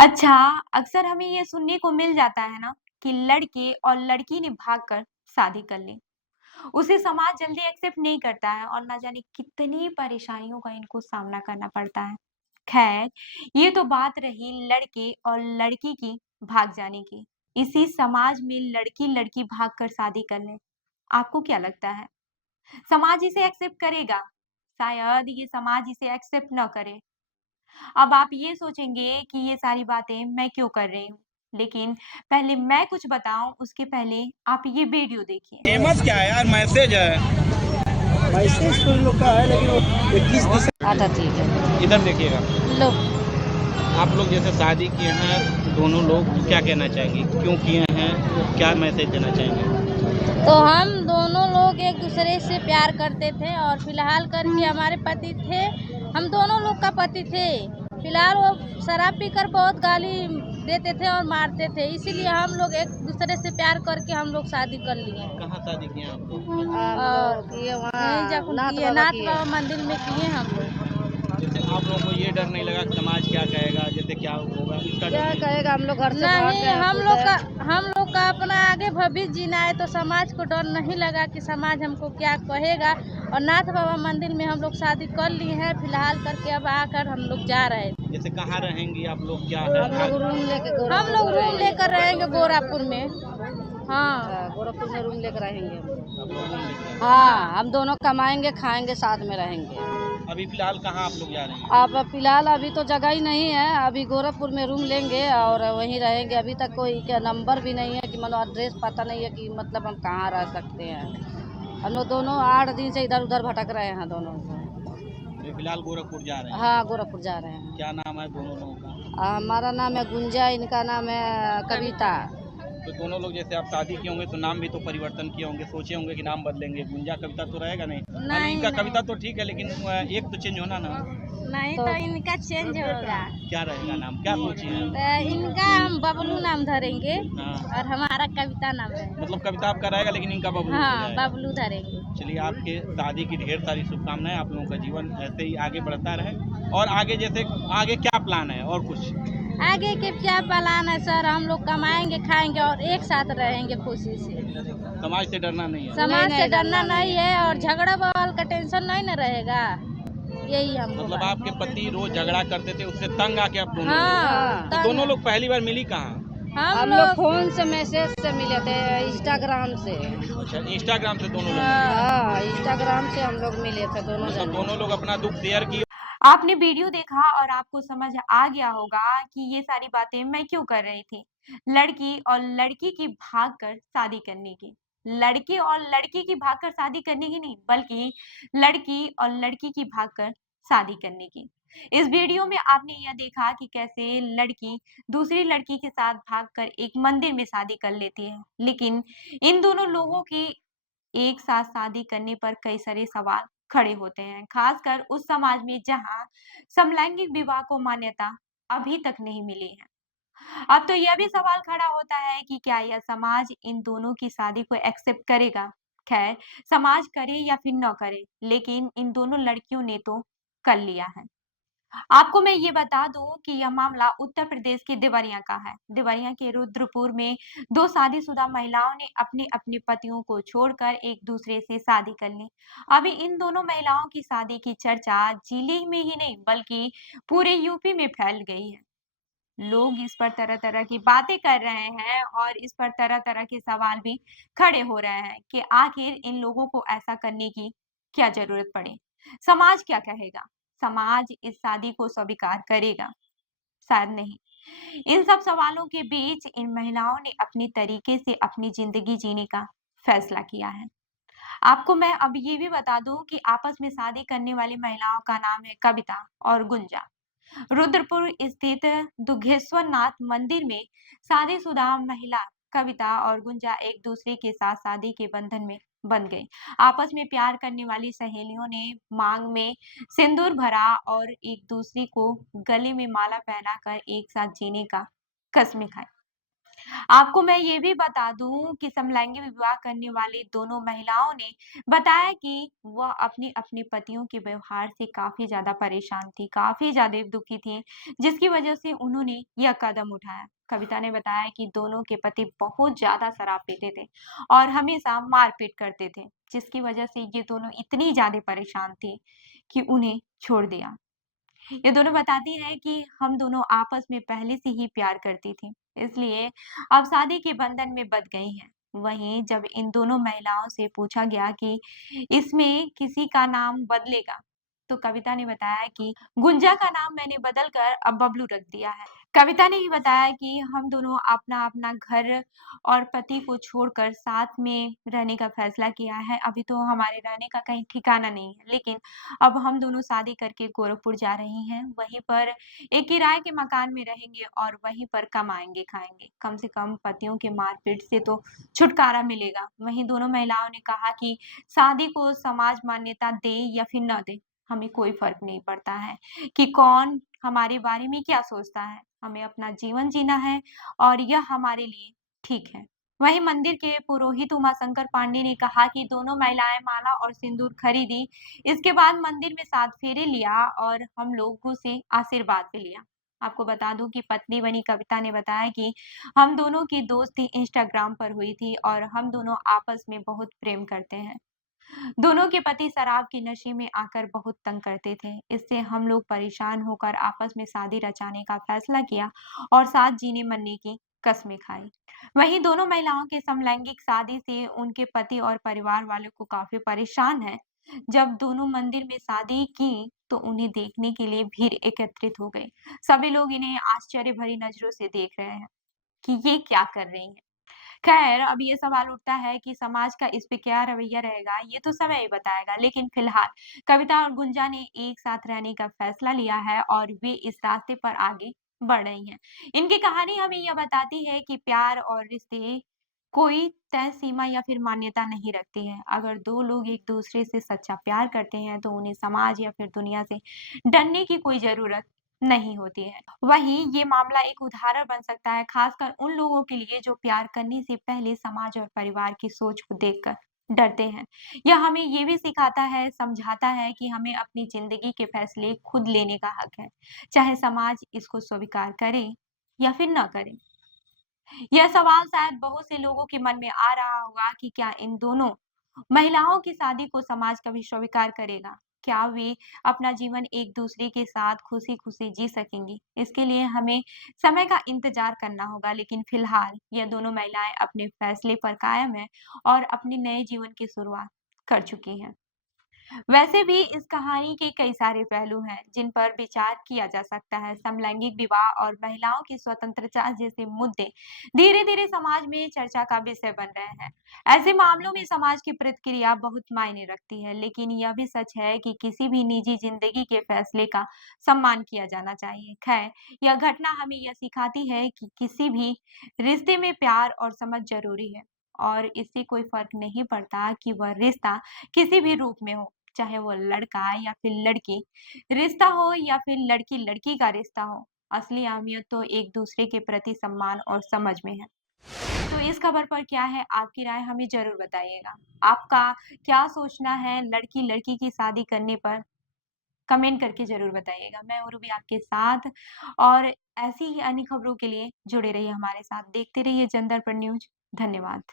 अच्छा, अक्सर हमें ये सुनने को मिल जाता है ना कि लड़के और लड़की ने भागकर शादी कर ली। उसे समाज जल्दी एक्सेप्ट नहीं करता है और ना जाने कितनी परेशानियों का इनको सामना करना पड़ता है। खैर, ये तो बात रही लड़के और लड़की की भाग जाने की। इसी समाज में लड़की-लड़की भागकर शादी कर ले। आपको क्या लगता है? समाज इसे एक्सेप्ट करेगा? शायद ये समाज इसे एक्सेप्ट न करे। अब आप ये सोचेंगे कि ये सारी बातें मैं क्यों कर रही हूँ, लेकिन पहले मैं कुछ बताऊँ उसके पहले आप ये वीडियो देखिए। फेमस क्या है यार, मैसेज है। मैसेज तो इन लोग का है लेकिन वो 21 दिसंबर अच्छा ठीक है। इधर देखिएगा। लो आप लोग जैसे शादी किए हैं, दोनों लोग क्या कहना चाहेंगे, क्यों किए हैं, क्या मैसेज देना चाहेंगे? तो हम दोनों लोग एक दूसरे से प्यार करते थे और फिलहाल करके हमारे पति थे, हम दोनों लोग का पति थे। फिलहाल वो शराब पीकर बहुत गाली देते थे और मारते थे, इसीलिए हम लोग एक दूसरे से प्यार करके हम लोग शादी कर लिए। कहाँ शादी किए हैं आप लोग? और यहीं जब नाथ बाबा मंदिर में किए हम लोग। जैसे आप लोगों को ये डर नहीं लगा कि समाज क्या कहेगा, जैसे क्या होगा, इसका डर क्या नहीं? कहेगा, हम लोग घर से नहीं, हम लोग का अपना आगे भविष्य जीना है, तो समाज को डर नहीं लगा कि समाज हमको क्या कहेगा। और नाथ बाबा मंदिर में हम लोग शादी कर लिए हैं फिलहाल करके, अब आकर हम लोग जा रहे हैं। जैसे कहाँ रहेंगी आप लोग, क्या हम है? लोग रूम लेकर रहेंगे गोरखपुर में। हाँ, गोरखपुर में रूम लेकर रहेंगे हम लोग। आप लोग रूम लेके हैं। हाँ, हम दोनों कमाएंगे खाएंगे साथ में रहेंगे। अभी फिलहाल कहाँ आप लोग जा रहे हैं? अब फिलहाल अभी तो जगह ही नहीं है, अभी गोरखपुर में रूम लेंगे और वहीं रहेंगे। अभी तक कोई क्या नंबर भी नहीं है कि मतलब एड्रेस पता नहीं है कि मतलब हम कहाँ रह सकते हैं। हम लोग दोनों 8 दिन से इधर उधर भटक रहे हैं दोनों। अभी फिलहाल गोरखपुर जा रहे हैं। हाँ, गोरखपुर जा रहे हैं। क्या नाम है दोनों लोगों का? हमारा नाम है गुंजा, इनका नाम है कविता। तो दोनों लोग जैसे आप शादी किए होंगे तो नाम भी तो परिवर्तन किए होंगे, सोचे होंगे कि नाम बदलेंगे, गुंजा कविता तो रहेगा नहीं? नहीं, इनका नहीं। कविता तो ठीक है, लेकिन एक तो चेंज होना ना। नहीं तो इनका चेंज होगा। क्या रहेगा नाम, क्या सोची है? तो इनका हम बबलू नाम धरेंगे हाँ, और हमारा कविता नाम है। मतलब कविता आपका रहेगा लेकिन इनका बबलू हो हाँ, जाएगा। बबलू धरेंगे। चलिए, आपके शादी की ढेर सारी शुभकामनाएं, आप लोगों का जीवन ऐसे ही आगे बढ़ता रहे। और आगे जैसे आगे क्या प्लान है और कुछ? आगे के क्या प्लान है सर, हम लोग कमाएंगे खाएंगे और एक साथ रहेंगे खुशी से। समाज से डरना नहीं है? समाज से डरना नहीं है और झगड़ा बवाल का टेंशन नहीं न रहेगा, यही हम लोग मतलब आपके पति रोज झगड़ा करते थे, उससे तंग आके आप दोनों हाँ, लोग, तो दोनों लोग पहली बार मिली कहाँ? हम लोग फोन से मैसेज से मिले थे, इंस्टाग्राम से। अच्छा, इंस्टाग्राम से दोनों लोग? हाँ, इंस्टाग्राम से हम लोग मिले थे दोनों मतलब जन। दोनों लोग अपना दुख शेयर किए। आपने वीडियो देखा और आपको समझ आ गया होगा कि ये सारी बातें मैं क्यों कर रही थी। लड़की और लड़की की भागकर शादी करने की। लड़के और लड़की की भागकर शादी करने की नहीं, बल्कि लड़की और लड़की की भागकर शादी करने की। इस वीडियो में आपने यह देखा कि कैसे लड़की दूसरी लड़की के साथ भागकर एक मंदिर में शादी कर लेती है। लेकिन इन दोनों लोगों की एक साथ शादी करने पर कई सारे सवाल खड़े होते हैं, खासकर उस समाज में जहां समलैंगिक विवाह को मान्यता अभी तक नहीं मिली है। अब तो यह भी सवाल खड़ा होता है कि क्या यह समाज इन दोनों की शादी को एक्सेप्ट करेगा। खैर, समाज करे या फिर न करे, लेकिन इन दोनों लड़कियों ने तो कर लिया है। आपको मैं ये बता दूं कि यह मामला उत्तर प्रदेश के देवरिया का है। देवरिया के रुद्रपुर में दो शादीशुदा महिलाओं ने अपने अपने पतियों को छोड़कर एक दूसरे से शादी कर ली। अभी इन दोनों महिलाओं की शादी की चर्चा जिले में ही नहीं बल्कि पूरे यूपी में फैल गई है। लोग इस पर तरह तरह की बातें कर रहे हैं और इस पर तरह तरह के सवाल भी खड़े हो रहे हैं कि आखिर इन लोगों को ऐसा करने की क्या जरूरत पड़े। समाज क्या कहेगा? समाज इस शादी को स्वीकार करेगा? शायद नहीं। इन सब सवालों के बीच इन महिलाओं ने अपने तरीके से अपनी जिंदगी जीने का फैसला किया है। आपको मैं अब ये भी बता दूं कि आपस में शादी करने वाली महिलाओं का नाम है कविता और गुंजा। रुद्रपुर स्थित दुघेश्वर नाथ मंदिर में शादीशुदा महिला कविता और गुंजा एक दूसरे के साथ शादी के बंधन में बन गई। आपस में प्यार करने वाली सहेलियों ने मांग में सिंदूर भरा और एक दूसरे को गले में माला पहनाकर एक साथ जीने का कसमें खाई। आपको मैं ये भी बता दूँ कि समलैंगिक विवाह करने वाली दोनों महिलाओं ने बताया कि वह अपने पतियों के व्यवहार से काफ़ी ज़्यादा परेशान थी, काफ़ी ज़्यादा दुखी थी, जिसकी वजह से उन्होंने यह कदम उठाया। कविता ने बताया कि दोनों के पति बहुत ज़्यादा शराब पीते थे और हमेशा मारपीट करते थे, जिसकी वजह से ये दोनों इतनी ज़्यादा परेशान थी कि उन्हें छोड़ दिया। ये दोनों बताती हैं कि हम दोनों आपस में पहले से ही प्यार करती थी, इसलिए अब शादी के बंधन में बंध गई हैं। वहीं जब इन दोनों महिलाओं से पूछा गया कि इसमें किसी का नाम बदलेगा, तो कविता ने बताया कि गुंजा का नाम मैंने बदलकर अब बबलू रख दिया है। कविता ने भी बताया कि हम दोनों अपना-अपना घर और पति को छोड़कर साथ में रहने का फैसला किया है। अभी तो हमारे रहने का कहीं ठिकाना नहीं है, लेकिन अब हम दोनों शादी करके गोरखपुर जा रही हैं, वहीं पर एक किराए के मकान में रहेंगे और वहीं पर कमाएँगे, खाएँगे। कम से कम पतियों के मारपीट से तो छुटकारा मिलेगा। वहीं दोनों महिलाओं ने कहा कि शादी को समाज मान्यता दे या फिर न दे, हमें कोई फ़र्क नहीं पड़ता है कि कौन हमारे बारे में क्या सोचता है। हमें अपना जीवन जीना है और यह हमारे लिए ठीक है। वहीं मंदिर के पुरोहित उमाशंकर पांडे ने कहा कि दोनों महिलाएं माला और सिंदूर खरीदी, इसके बाद मंदिर में 7 फेरे लिया और हम लोगों से आशीर्वाद भी लिया। आपको बता दूं कि पत्नी बनी कविता ने बताया कि हम दोनों की दोस्ती इंस्टाग्राम पर हुई थी और हम दोनों आपस में बहुत प्रेम करते हैं। दोनों के पति शराब के नशे में आकर बहुत तंग करते थे। इससे हम लोग परेशान होकर आपस में शादी रचाने का फैसला किया और साथ जीने मरने की कस्में खाई। वहीं दोनों महिलाओं के समलैंगिक शादी से उनके पति और परिवार वालों को काफी परेशान है। जब दोनों मंदिर में शादी की तो उन्हें देखने के लिए भीड़ एकत्रित हो गई। सभी लोग इन्हें आश्चर्य भरी नजरों से देख रहे हैं कि ये क्या कर रही हैं। खैर, अब ये सवाल उठता है कि समाज का इस पे क्या रवैया रहेगा, ये तो समय ही बताएगा। लेकिन फिलहाल कविता और गुंजा ने एक साथ रहने का फैसला लिया है और वे इस रास्ते पर आगे बढ़ रही हैं। इनकी कहानी हमें यह बताती है कि प्यार और रिश्ते कोई तय सीमा या फिर मान्यता नहीं रखती है। अगर दो लोग एक दूसरे से सच्चा प्यार करते हैं, तो उन्हें समाज या फिर दुनिया से डरने की कोई जरूरत नहीं होती है। वहीं ये मामला एक उदाहरण बन सकता है, खासकर उन लोगों के लिए जो प्यार करने से पहले समाज और परिवार की सोच को देखकर डरते हैं। यह हमें ये भी सिखाता है, समझाता है कि हमें अपनी जिंदगी के फैसले खुद लेने का हक है, चाहे समाज इसको स्वीकार करे या फिर न करे। यह सवाल शायद बहुत से लोगों के मन में आ रहा होगा कि क्या इन दोनों महिलाओं की शादी को समाज कभी स्वीकार करेगा? क्या वे अपना जीवन एक दूसरे के साथ खुशी-खुशी जी सकेंगी? इसके लिए हमें समय का इंतजार करना होगा, लेकिन फिलहाल यह दोनों महिलाएं अपने फैसले पर कायम हैं और अपने नए जीवन की शुरुआत कर चुकी हैं। वैसे भी इस कहानी के कई सारे पहलू हैं जिन पर विचार किया जा सकता है। समलैंगिक विवाह और महिलाओं की स्वतंत्रता जैसे मुद्दे धीरे-धीरे समाज में चर्चा का विषय बन रहे हैं। ऐसे मामलों में समाज की प्रतिक्रिया बहुत मायने रखती है, लेकिन यह भी सच है कि किसी भी निजी जिंदगी के फैसले का सम्मान किया जाना चाहिए। खैर, यह घटना हमें यह सिखाती है कि किसी भी रिश्ते में प्यार और समझ जरूरी है और इससे कोई फर्क नहीं पड़ता कि वह रिश्ता किसी भी रूप में हो। चाहे वो लड़का या फिर लड़की रिश्ता हो या फिर लड़की लड़की का रिश्ता हो, असली अहमियत तो एक दूसरे के प्रति सम्मान और समझ में है। तो इस खबर पर क्या है आपकी राय, हमें जरूर बताइएगा। आपका क्या सोचना है लड़की लड़की की शादी करने पर, कमेंट करके जरूर बताइएगा। मैं और भी आपके साथ, और ऐसी ही अन्य खबरों के लिए जुड़े रहिए हमारे साथ, देखते रहिए जनदर्पण न्यूज। धन्यवाद।